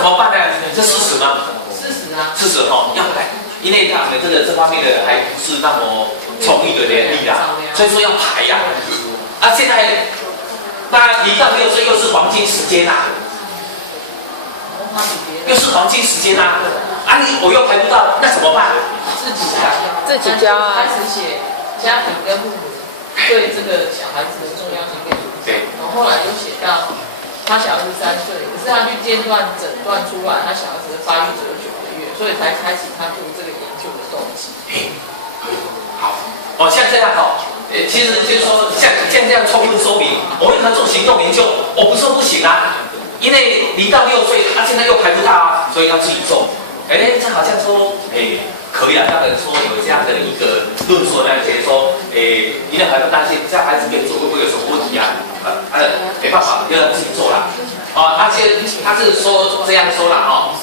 怎么办呢？这事实吗？事实啊，事实哦，要改，因为他们这方面的还不是那么充裕的能力啊，所以说要排呀。啊，现在那1到6岁又是黄金时间呐，又是黄金时间呐，啊我又排不到，那怎么办？自己教啊，开始写家庭跟父母对这个小孩子的重要性跟影响，然后后来就写到他小孩子3岁，可是他去间断诊断出来，他小孩子的发育只有9个月，所以才开始他做这个研究的动机。好，哦，像这样哦，其实就是说像这样充分说明，我为他做行动研究，我不是说不行啊，因为0到6岁，他现在又排不到啊，所以要自己做。这好像说，可以啊，当然说有这样的一个论述呢，就是说，因为还不担心这样孩子没做会不会有什么问题啊？没办法，要自己做啦。哦，他是说这样说了哦，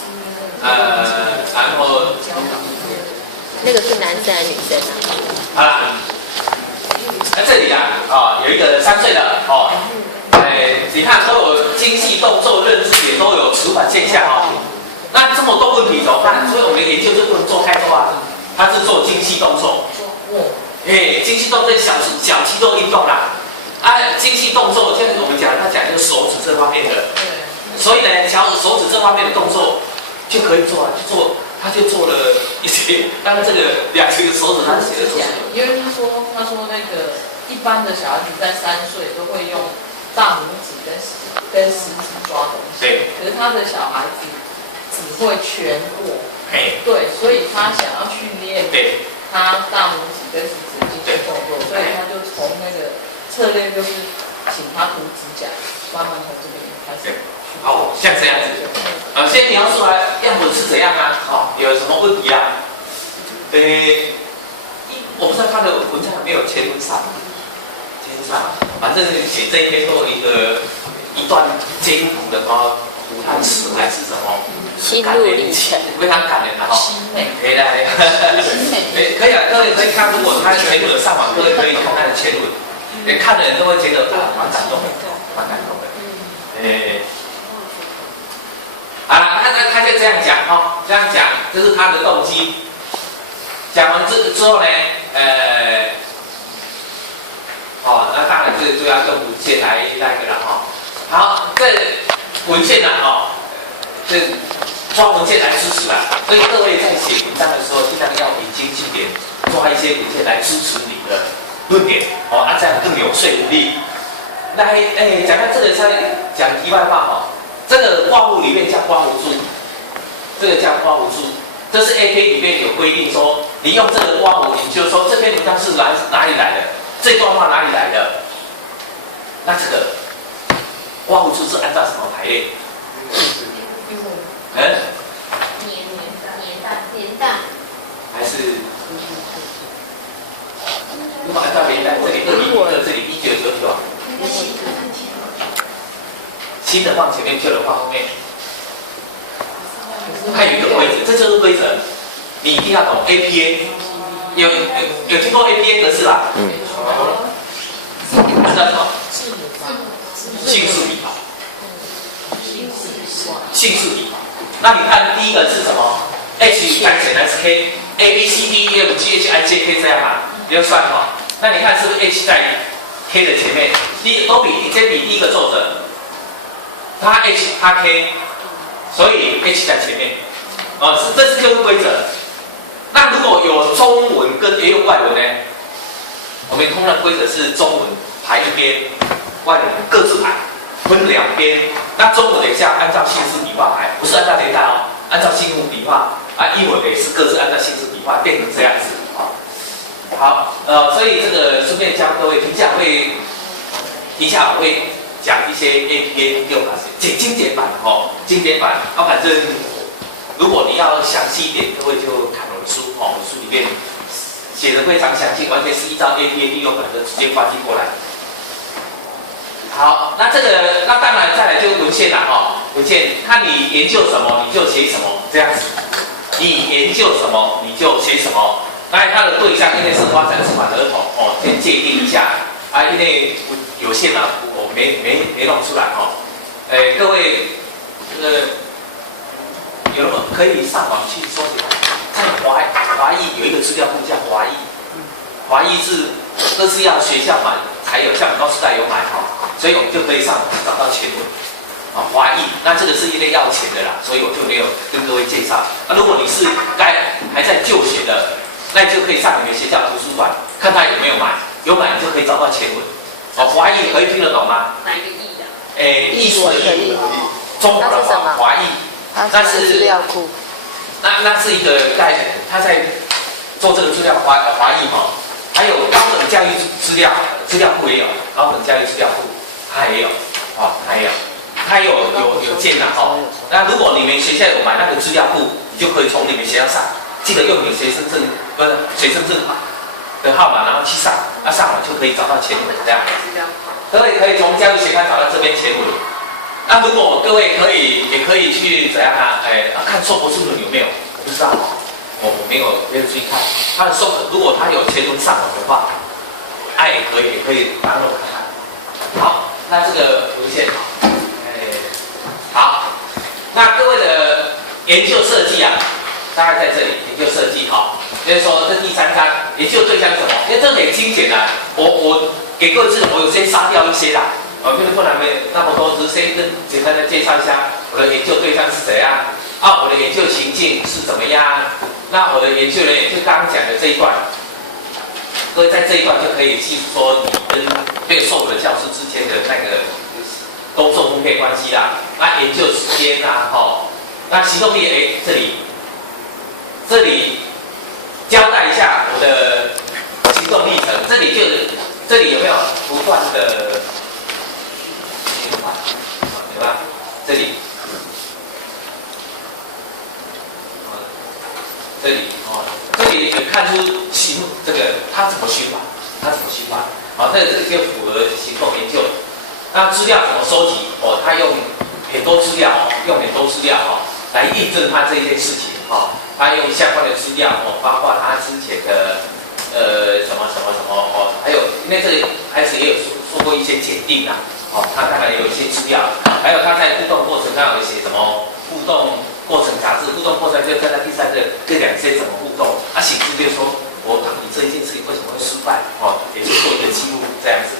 然后那个是男生还是女生啊？好了，那这里啊，有一个3岁的哦，你看都有精细动作认知，也都有迟缓现象哦。那这么多问题怎么办？所以我们研究就不能做太多啊，他是做精细动作。精细动作小肌肉运动啦。精细动作，现在我们他讲就是手指这方面的。所以呢，手指这方面的动作就可以做啊，他就做了一些。当然这个2个手指他写的出来。因为他说那个一般的小孩子在3岁都会用大拇指跟食指抓东西。对。可是他的小孩子只会全握，对，所以他想要训练他大拇指跟食指进行动作，所以他就从那个策略就是请他涂指甲，慢慢从这边开始。好，像这样子，先描述来样本是怎样啊？有什么问题啊？我不知道他的文章有没有前文上，反正写这一篇都有一段艰苦的苦难史还是什么。心路历程非常感人的哈，可以来，可以啊，各位可以看，如果他前文上网，各位可以看他的前文，看的人都会觉得蛮感动的，蛮感动的。好了，他就这样讲哈，这样讲，这是他的动机。讲完之后呢，那当然这就要用文献来那个了哈。好，这文献呢，这抓文献来支持啦，所以各位在写文章的时候，尽量要引经据典，抓一些文献来支持你的论点，这样更有说服力。来，讲到这个，讲题外话这个刮胡里面叫刮胡珠，这个叫刮胡珠，这是 AK 里面有规定说，你用这个刮胡，你就说这篇文章是哪里来的，这段话哪里来的，那这个刮胡珠是按照什么排列？年代还是如果按照年代，这里2012，这里1999，新的放前面，旧的放后面。还有一个规则，这就是规则，你一定要懂 APA。有听过 APA 格式吧？按照什么？姓氏笔法。姓氏笔法。那你看第一个是什么 ？H 改成 SK，A B C D E F G H I J K 这样嘛？你要算那你看是不是 H 在 K 的前面？先比第一个作者，他 H 他 K， 所以 H 在前面。这是科规则。那如果有中文跟也有外文呢？我们通常规则是中文排一边，外文各自排。分2边，那中文等一下按照姓氏笔画排，不是按照年代按照姓名笔画英文也是各自按照姓氏笔画变成这样子好，所以这个顺便教各位，等一下我会讲一些 APA 用法，精简版精简版反正如果你要详细一点，各位就看我的书我的书里面写的非常详细，完全是依照 APA 利用法就直接翻译过来。好，那当然再来就是文献啦文献，看你研究什么你就写什么这样子，你研究什么你就写什么。当然它的对象因为是发展迟缓儿童先界定一下因为有限我没弄出来各位有人可以上网去搜寻，在华裔有一个资料库叫华裔，华裔这是要学校买才有，像高师大有买所以我们就可以上网找到全文。华裔，那这个是因为要钱的啦，所以我就没有跟各位介绍。如果你是还在就学的，那你就可以上你们学校图书馆看他有没有买，有买你就可以找到全文。华裔可以听得懂吗？哪一个裔的？艺术的艺，中国的华裔，那是资料库。那是一个他在做这个资料华裔还有高等教育资料库也有，高等教育资料库它也有，它有建那如果你们学校有买那个资料库，你就可以从你们学校上，记得用你的学生证的号码，然后去上，上网就可以找到全文这样。各位可以从教育学刊找到这边全文。那如果各位也可以去怎样看硕博士论有没有？我不知道，我没有注意看。他的如果他有全文上网的话，也可以拿来看看。好，那这个文献好，那各位的研究设计大概在这里，研究设计就是说这第3章研究对象是什么？因为这个很精简我给各位我有先杀掉一些啦，因为不然没那么多，只是先简单的介绍一下我的研究对象是怎样我的研究情境是怎么样。那我的研究人员就刚刚讲的这一段，各位在这一段就可以记住说你跟被授课的教师之间的那个工作分配关系啦。那研究时间那行动力这里交代一下我的行动历程，这里有没有不断的循环？有吧？这里有看出这个它怎么循环？这就符合行动研究。那资料怎么收集？它用很多资料来印证它这件事情它用相关的资料包括它之前的什么还有因为这里开始也有说过一些检定它当然也有一些资料，还有它在互动过程当中有写什么互动过程杂志，互动过程就在第3个这两些怎么互动写字就说你这一件事情为什么会失败也是做一个记录这样子。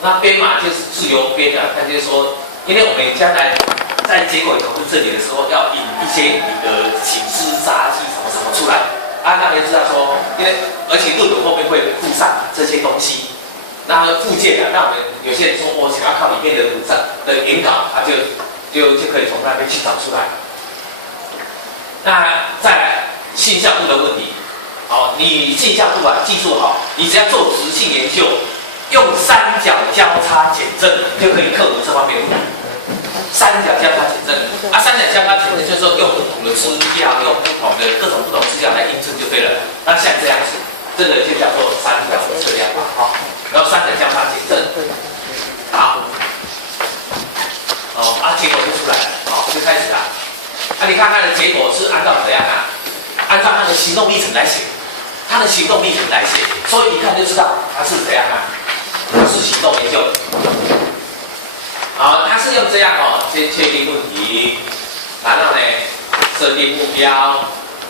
那编码就是自由编的，它就是说，因为我们将来在结果讨论这里的时候，要引一些你的请师札记什么出来让人知道说，因为而且论文后面会附上这些东西，那附件那我们有些人说我想要靠里面的文章的原稿，就可以从那边去找出来。那再来信效度的问题，你信效度记住你只要做质性研究。用三角交叉减震就可以克服这方面的问题。三角交叉减震三角交叉减震就是说用不同的资料，用各种不同资料来印证就对了。那像这样子，这个就叫做三角测量法然后三角交叉减震，好，结果就出来了就开始了。你看它的结果是按照怎样按照它的行动历程来写，所以一看就知道它是怎样它是行动研究。它是用这样先确定问题，然后呢设定目标，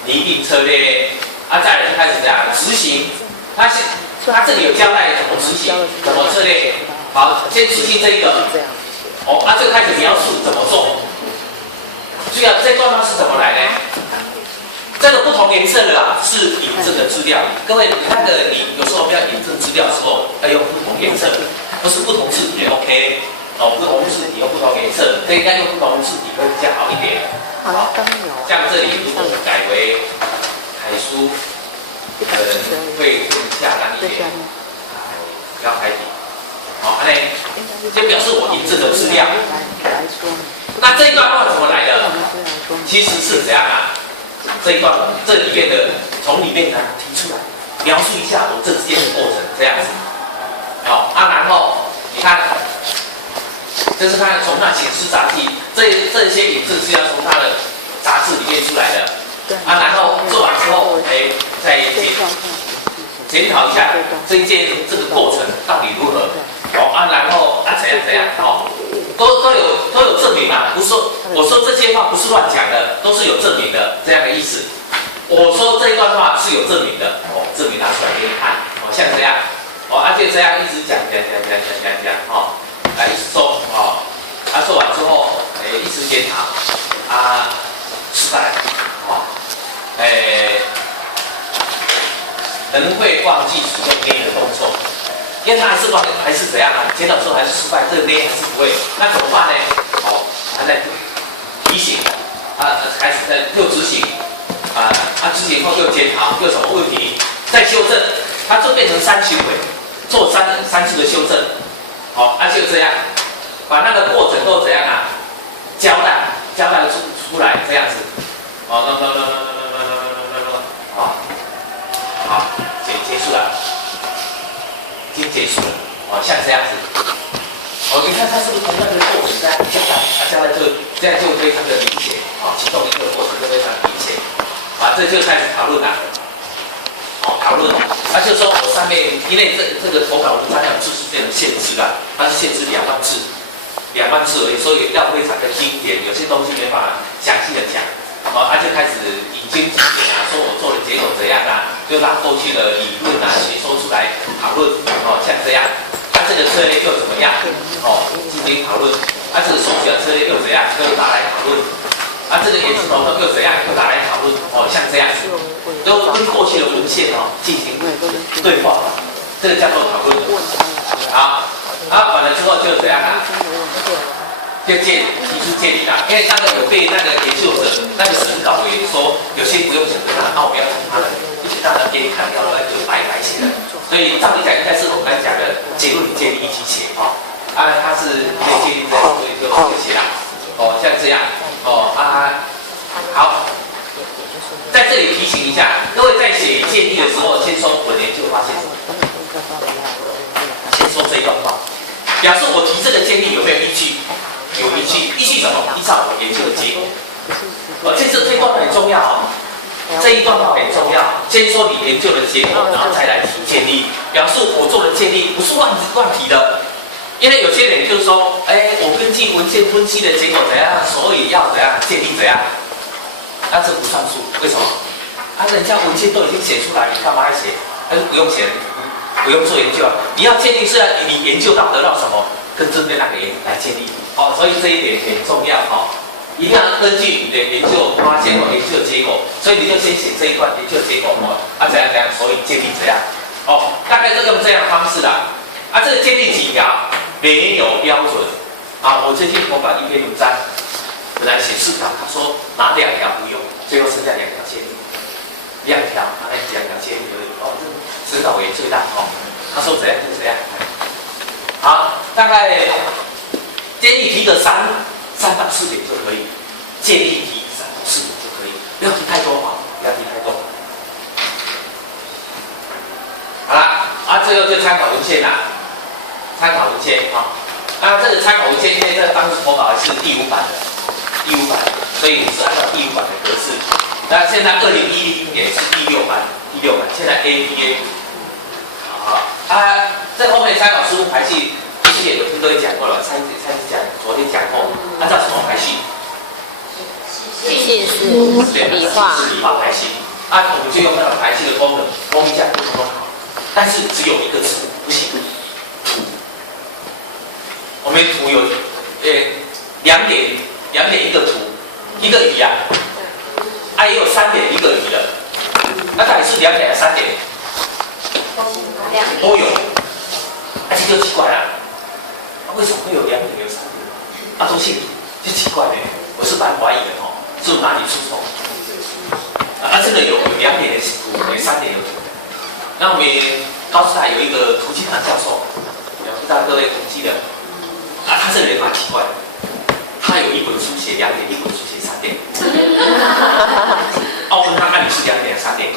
拟定策略，再来就开始这样执行。它这里有交代怎么执行，怎么策略。好，先执行这一个。就开始描述怎么做。注意这段话是怎么来呢？这个不同颜色的是引证的资料。各位，你有时候要引证资料的时候，要用不同颜色，不是不同字体 OK。不同字体有不同颜色，这应该用不同字体会比较好一点。好，像这里如果改为楷书，会更恰当一点。不要楷体。就表示我引证的资料。那这一段话怎么来的？其实是怎样这一段这里面的从里面提出来，描述一下我这之间的过程，这样子。然后你看。这是他从那请师札记，这些引证是要从他的杂志里面出来的。然后做完之后，再检讨一下这个过程到底如何。然后怎样都有证明明嘛，不是说我说这些话不是乱讲的，都是有证明的这样的意思。我说这一段话是有证明的，证明拿出来给你看，像这样，就这样一直讲，来一直说，说完之后，一直检讨，失败，可能会忘记使用 A 的动作，因为他还是怎样检讨之后还是失败，这个 A 还是不会，那怎么办呢？他在提醒，开始在又执行，执行后又检讨，又什么问题，再修正，它就变成3循环，做三次的修正，就这样，把那个过程都怎样交代出来这样子，好，结束了，已经结束了，像这样子，你看它是不是同样的过程在交代这样就非常的明显，其中一个过程就非常明显，这就开始讨论了，讨论，就是说我上面因为这个投稿文章量字是变成限制了，它是限制2万字而已，所以要非常的经典，有些东西没办法详细的讲，就开始引经据典说我做的结果怎样就拿过去的理论学说出来讨论，像这样，这个策略又怎么样，进行讨论，这个首选策略又怎样，又拿来讨论，这个延迟头又怎样，又拿来讨论，像这样子，都跟过去的文献进行对话，这个叫做讨论。好，完了之后就怎样就提出建议因为那个有被那个研究者那个审稿委员说，有些不用选择我们要从他的一起让他给你看掉了，就白写的。所以照理讲，应该是我们刚才讲的结论与建议一起写他是可以建议这样，所以就写了像这样好，在这里提醒一下，各位在写建议的时候，先说本研究发现什么，先说这一段话，表示我提这个建议有没有依据？有依据，依据什么？依照我研究的结果。这一段很重要这一段话很重要。先说你研究的结果，然后再来提建议，表示我做的建议不是乱提的。因为有些人就是说，我根据文献分析的结果怎样，所以要怎样建议怎样，这不算数。为什么？人家文献都已经写出来，你干嘛要写？他说不用写，不用做研究你要建议是你研究到得到什么，跟针对那个研来建议。所以这一点很重要一定要根据你的研究发现或研究结果，所以你就先写这一段研究结果怎样，所以建议怎样大概就用这样的方式啦这个建议几条没有标准我最近投稿一篇文章，本来写4条，他说哪2条不用，最后剩下2条建议，2条建议而已这审稿委员最大他说怎样就怎样好，大概建议提个3到4点就可以，建议提3到4点就可以，不要提太多不要提太多。好了，最后就参考文献啦，参考文献这个参考文献因为这当时投稿是第5版的，所以是按照第5版的格式。那现在2011年是第6版，现在 APA。这后面参考书排序。之前有听各位讲过了，上次讲，昨天讲过，按照什么排序？姓氏、笔画排序。我们就用那个排序的功能，封一下就封好。但是只有一个字不行。我们图有2点一个图，一个鱼也有3点一个鱼的。到底是2点还是3点？都有。这就奇怪了。为什么会有2点有3点？都姓土，就奇怪了。我是蛮怀疑的是哪里出错？真的有2点的土，有3点有土。那我们高师大有一个涂金堂教授，不知道各位统计的，他这个人蛮奇怪的，他有一本书写2点，一本书写3点。问他按理是2点3点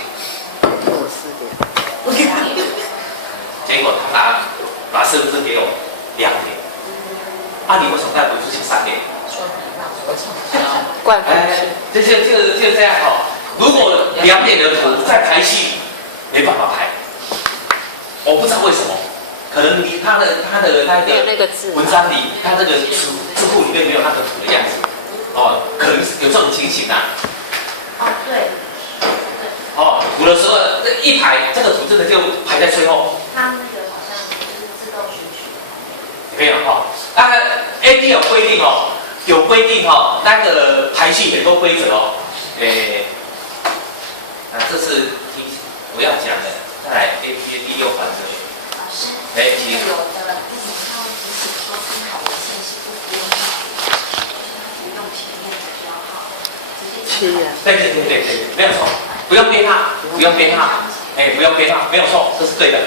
？4点。结果他把身份证给我2点。你为什么在本书写3点？就这样如果2点的图再排序，没办法排。我不知道为什么，可能他的那个文章里，他这个字库里面没有那个图的样有这种情形啊。哦，对。哦，图的时候这一排这个图真的就排在最后。它那个好像就是自动选取。没有哈，当然 AD 有规定哦，有规定哦，那个排序很多规则哦。这是我要讲的，再来 APA 第6版的。老师，请。有的不仅要提醒说参考文献是不编号的，不用平面的标号，直接对，没有错，不用编号，不用编号，不用编号，没有错，这是对的，